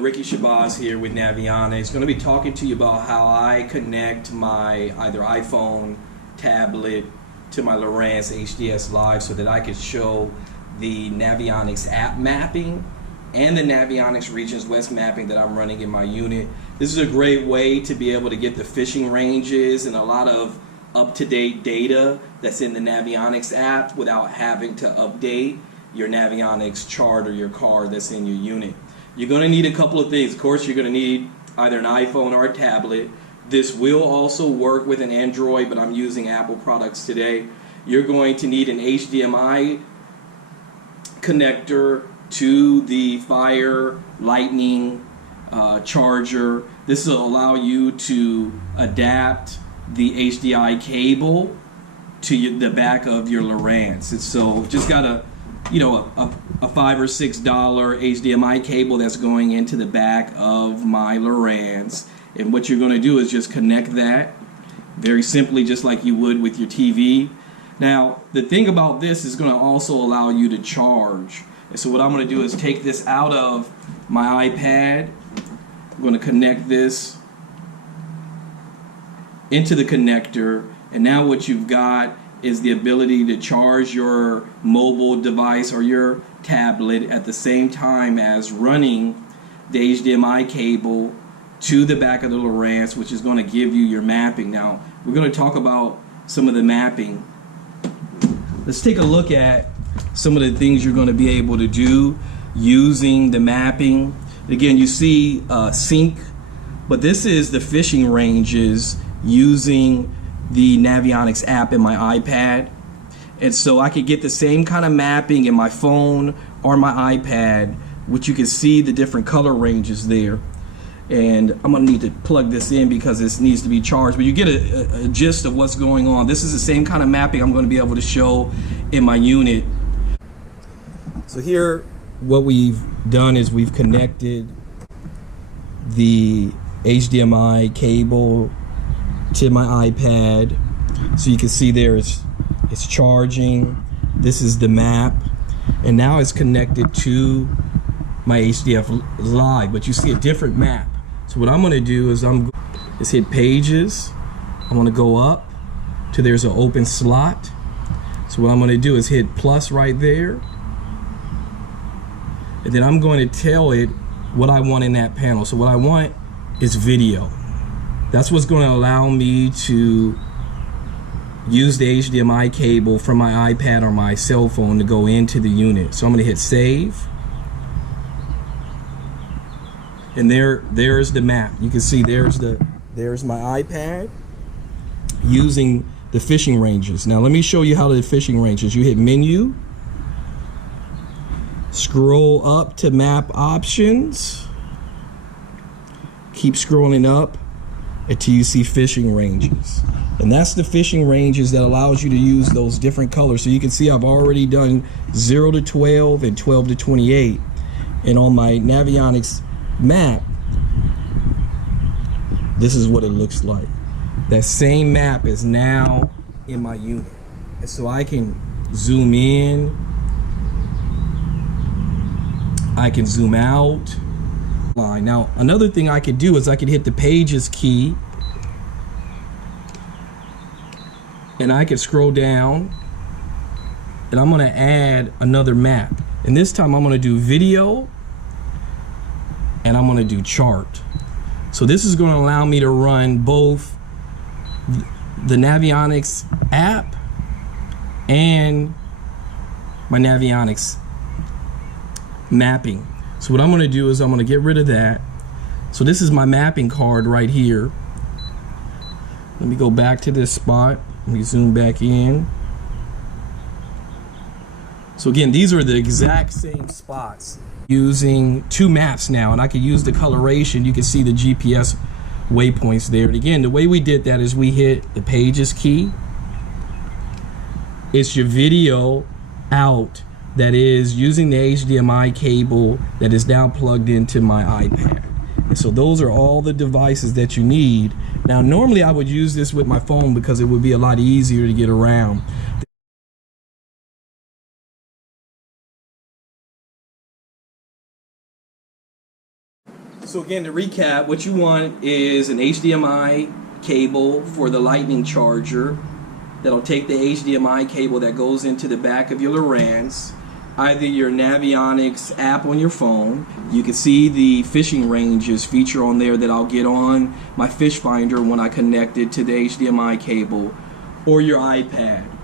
Ricky Shabazz here with Navionics. Going to be talking to you about how I connect my either iPhone, tablet to my Lowrance HDS Live so that I could show the Navionics app mapping and the Navionics Regions West mapping that I'm running in my unit. This is a great way to be able to get the fishing ranges and a lot of up-to-date data that's in the Navionics app without having to update your Navionics chart or your card that's in your unit. You're going to need a couple of things. Of course, you're going to need either an iPhone or a tablet. This will also work with an Android, but I'm using Apple products today. You're going to need an HDMI connector to the Fire Lightning charger. This will allow you to adapt the HDMI cable to the back of your Lowrance. And so just got a $5 or $6 HDMI cable that's going into the back of my Lowrance, and what you're going to do is just connect that very simply, just like you would with your TV. Now the thing about this is going to also allow you to charge, and so what I'm going to do is take this out of my iPad. I'm going to connect this into the connector, and now what you've got is the ability to charge your mobile device or your tablet at the same time as running the HDMI cable to the back of the Lowrance, which is going to give you your mapping. Now we're going to talk about some of the mapping. Let's take a look at some of the things you're going to be able to do using the mapping. Again, you see sync, but this is the fishing ranges using the Navionics app in my iPad, and so I could get the same kind of mapping in my phone or my iPad, which you can see the different color ranges there. And I'm gonna need to plug this in because this needs to be charged, but you get a gist of what's going on. This is the same kind of mapping I'm going to be able to show in my unit. So here what we've done is we've connected the HDMI cable to my iPad, so you can see there it's charging. This is the map, and now it's connected to my HDF Live, but you see a different map. So what I'm going to do is hit pages. I want to go up to there's an open slot. So what I'm going to do is hit plus right there, and then I'm going to tell it what I want in that panel. So what I want is video. That's what's going to allow me to use the HDMI cable from my iPad or my cell phone to go into the unit. So I'm going to hit save, and there's the map. You can see there's my iPad using the fishing ranges. Now let me show you how the fishing ranges. You hit menu, scroll up to map options, keep scrolling up until you see fishing ranges, and that's the fishing ranges that allows you to use those different colors. So you can see I've already done 0 to 12 and 12 to 28, and on my Navionics map this is what it looks like. That same map is now in my unit, and so I can zoom in, I can zoom out. Now another thing I could do is I could hit the pages key, and I could scroll down, and I'm going to add another map, and this time I'm going to do video and I'm going to do chart. So this is going to allow me to run both the Navionics app and my Navionics mapping. So what I'm going to do is I'm going to get rid of that. So this is my mapping card right here. Let me go back to this spot. Let me zoom back in. So again, these are the exact same spots using two maps now, and I can use the coloration. You can see the GPS waypoints there. And again, the way we did that is we hit the pages key. It's your video out that is using the HDMI cable that is now plugged into my iPad. And so those are all the devices that you need. Now normally I would use this with my phone because it would be a lot easier to get around. So again, to recap, what you want is an HDMI cable for the lightning charger that'll take the HDMI cable that goes into the back of your Lowrance, either your Navionics app on your phone. You can see the fishing ranges feature on there that I'll get on my fish finder when I connect it to the HDMI cable, or your iPad.